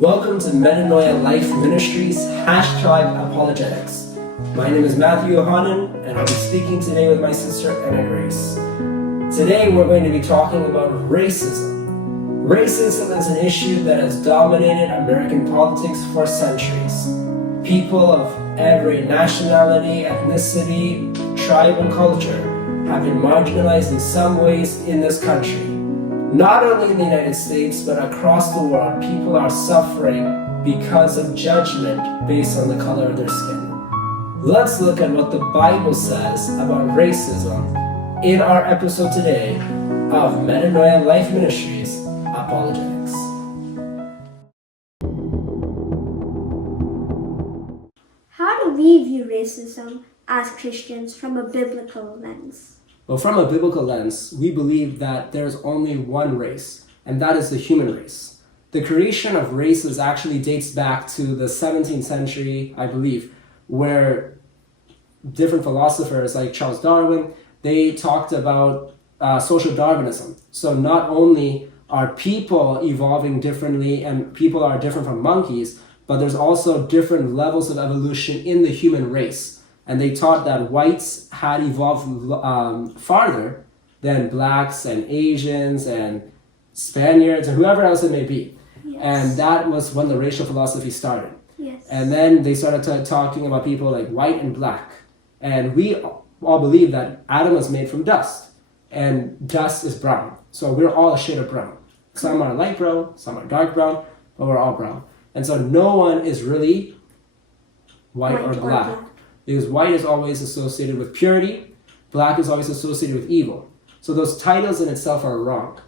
Welcome to Metanoia Life Ministries #Apologetics. My name is Matthew Yohanan, and I'll be speaking today with my sister Anna Grace. Today we're going to be talking about racism. Racism is an issue that has dominated American politics for centuries. People of every nationality, ethnicity, tribe, and culture have been marginalized in some ways in this country. Not only in the United States, but across the world, people are suffering because of judgment based on the color of their skin. Let's look at what the Bible says about racism in our episode today of Metanoia Life Ministries Apologetics. How do we view racism as Christians from a biblical lens? Well, from a biblical lens, we believe that there's only one race, and that is the human race. The creation of races actually dates back to the 17th century, I believe, where different philosophers like Charles Darwin, they talked about social Darwinism. So not only are people evolving differently and people are different from monkeys, but there's also different levels of evolution in the human race. And they taught that whites had evolved farther than blacks and Asians and Spaniards and whoever else it may be. Yes. And that was when the racial philosophy started. Yes. And then they started talking about people like white and black. And we all believe that Adam was made from dust. And dust is brown. So we're all a shade of brown. Some are light brown, some are dark brown, but we're all brown. And so no one is really white or black. Because white is always associated with purity, black is always associated with evil. So those titles in itself are wrong.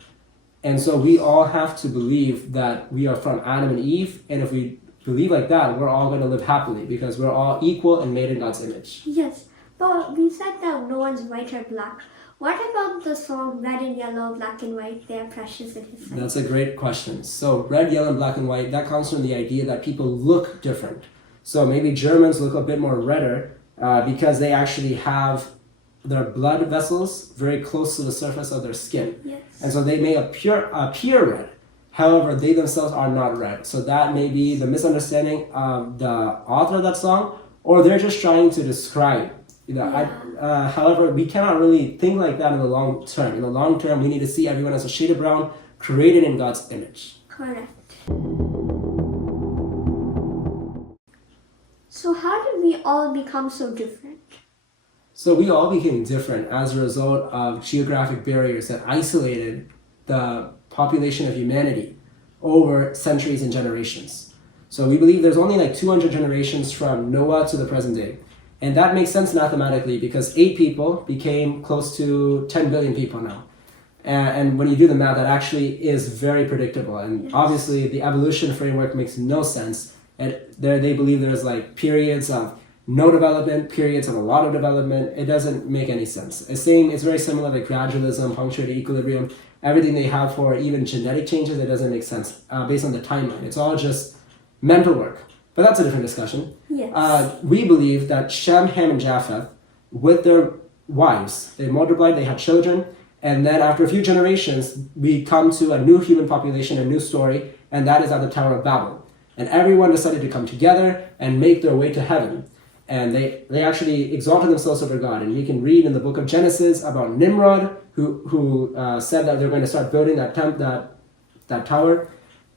And so we all have to believe that we are from Adam and Eve, and if we believe like that, we're all going to live happily because we're all equal and made in God's image. Yes, but we said that no one's white or black. What about the song Red and Yellow, Black and White, they are precious in His sight? That's a great question. So red, yellow, and black and white, that comes from the idea that people look different. So maybe Germans look a bit more redder because they actually have their blood vessels very close to the surface of their skin. Yes. And so they may appear red. However, they themselves are not red. So that may be the misunderstanding of the author of that song, or they're just trying to describe. However, we cannot really think like that in the long term. In the long term, we need to see everyone as a shade of brown, created in God's image. Correct. So how did we all become so different? So we all became different as a result of geographic barriers that isolated the population of humanity over centuries and generations. So we believe there's only like 200 generations from Noah to the present day. And that makes sense mathematically because 8 people became close to 10 billion people now. And when you do the math, that actually is very predictable. And obviously the evolution framework makes no sense. And they believe there's like periods of no development, periods of a lot of development. It doesn't make any sense. It's very similar to gradualism, punctuated equilibrium. Everything they have for even genetic changes, it doesn't make sense based on the timeline. It's all just mental work. But that's a different discussion. Yes. We believe that Shem, Ham, and Japheth, with their wives, they multiplied, they had children, and then after a few generations, we come to a new human population, a new story, and that is at the Tower of Babel. And everyone decided to come together and make their way to heaven. And they actually exalted themselves over God. And you can read in the book of Genesis about Nimrod, who said that they're going to start building that tower.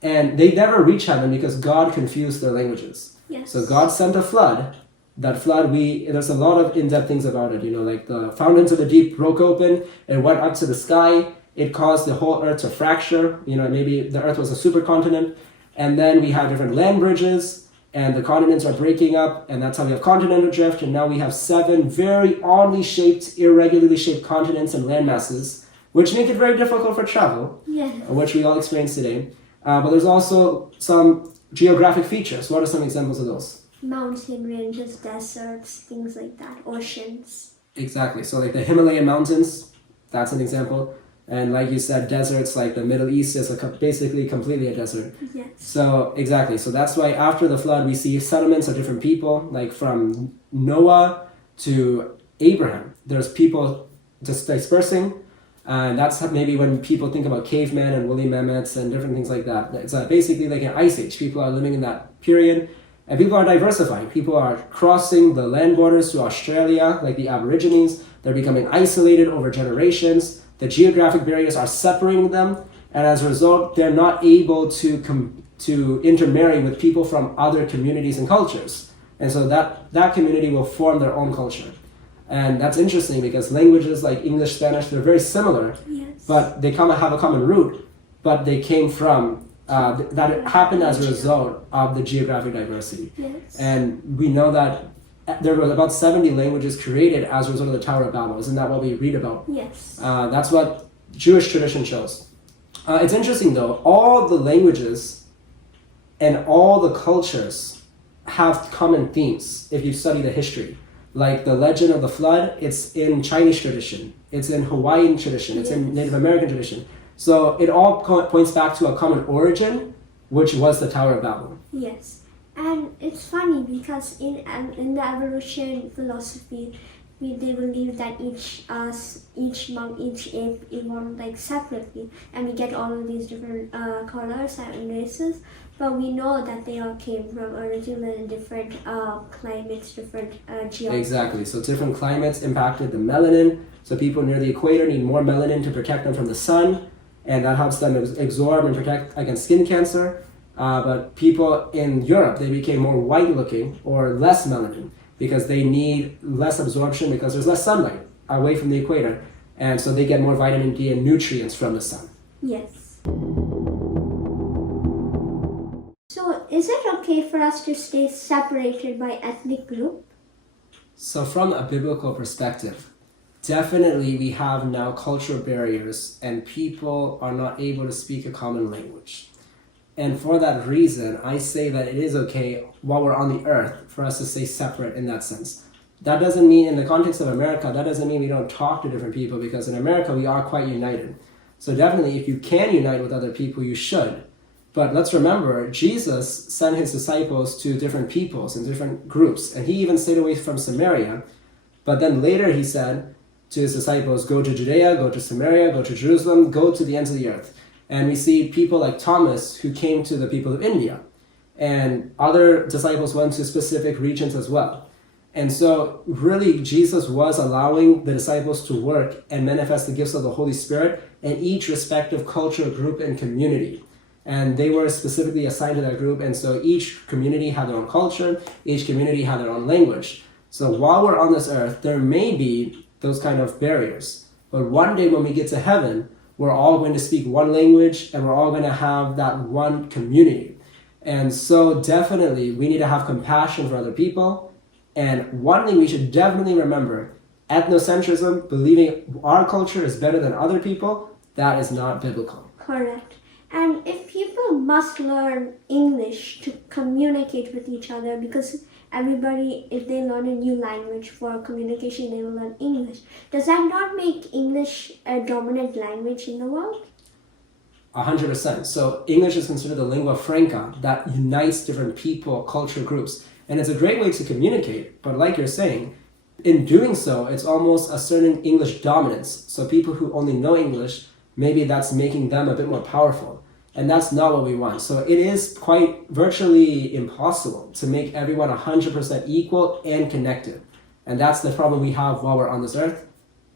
And they never reach heaven because God confused their languages. Yes. So God sent a flood. That flood, there's a lot of in-depth things about it. Like the fountains of the deep broke open. It went up to the sky. It caused the whole earth to fracture. Maybe the earth was a supercontinent. And then we have different land bridges, and the continents are breaking up, and that's how we have continental drift. And now we have 7 very oddly shaped, irregularly shaped continents and land masses, which make it very difficult for travel, which we all experience today. But there's also some geographic features. What are some examples of those? Mountain ranges, deserts, things like that, oceans. Exactly. So like the Himalayan mountains, that's an example. And like you said, deserts like the Middle East is basically completely a desert. Yes. So exactly. So that's why after the flood, we see settlements of different people, like from Noah to Abraham. There's people just dispersing. And that's maybe when people think about cavemen and woolly mammoths and different things like that. It's basically like an ice age. People are living in that period, and people are diversifying. People are crossing the land borders to Australia, like the Aborigines. They're becoming isolated over generations. The geographic barriers are separating them, and as a result, they're not able to intermarry with people from other communities and cultures. And so that community will form their own culture. And that's interesting because languages like English, Spanish, they're very similar, Yes. but they have a common root, but they came from, that it happened as a result of the geographic diversity. Yes. And we know that there were about 70 languages created as a result of the Tower of Babel. Isn't that what we read about? Yes. That's what Jewish tradition shows. It's interesting though, all the languages and all the cultures have common themes if you study the history. Like the legend of the flood, it's in Chinese tradition, it's in Hawaiian tradition, it's in Native American tradition. So it all points back to a common origin, which was the Tower of Babel. Yes. And it's funny because in the evolution philosophy, they believe that each monk, each ape evolved like separately, and we get all of these different colors and races. But we know that they all came from originally different climates, different geography. Exactly. So different climates impacted the melanin. So people near the equator need more melanin to protect them from the sun, and that helps them absorb and protect against skin cancer. But people in Europe, they became more white-looking or less melanin because they need less absorption because there's less sunlight away from the equator, and so they get more vitamin D and nutrients from the sun. Yes. So, is it okay for us to stay separated by ethnic group? So from a biblical perspective, definitely we have now cultural barriers and people are not able to speak a common language. And for that reason, I say that it is okay while we're on the earth for us to stay separate in that sense. That doesn't mean, in the context of America, that doesn't mean we don't talk to different people, because in America we are quite united. So definitely if you can unite with other people, you should. But let's remember, Jesus sent his disciples to different peoples and different groups, and he even stayed away from Samaria. But then later he said to his disciples, go to Judea, go to Samaria, go to Jerusalem, go to the ends of the earth. And we see people like Thomas who came to the people of India, and other disciples went to specific regions as well. And so really Jesus was allowing the disciples to work and manifest the gifts of the Holy Spirit in each respective culture, group, and community. And they were specifically assigned to that group, and so each community had their own culture, each community had their own language. So while we're on this earth, there may be those kind of barriers. But one day when we get to heaven, we're all going to speak one language, and we're all going to have that one community. And so definitely we need to have compassion for other people. And one thing we should definitely remember, ethnocentrism, believing our culture is better than other people, that is not biblical. Correct. And if people must learn English to communicate with each other, because everybody, if they learn a new language for communication, they will learn English. Does that not make English a dominant language in the world? 100%. So English is considered the lingua franca that unites different people, culture groups. And it's a great way to communicate. But like you're saying, in doing so, it's almost a certain English dominance. So people who only know English, maybe that's making them a bit more powerful. And that's not what we want. So it is quite virtually impossible to make everyone 100% equal and connected. And that's the problem we have while we're on this earth.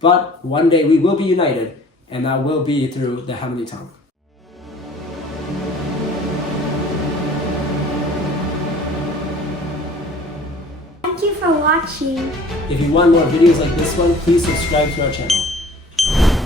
But one day we will be united, and that will be through the heavenly tongue. Thank you for watching. If you want more videos like this one, please subscribe to our channel.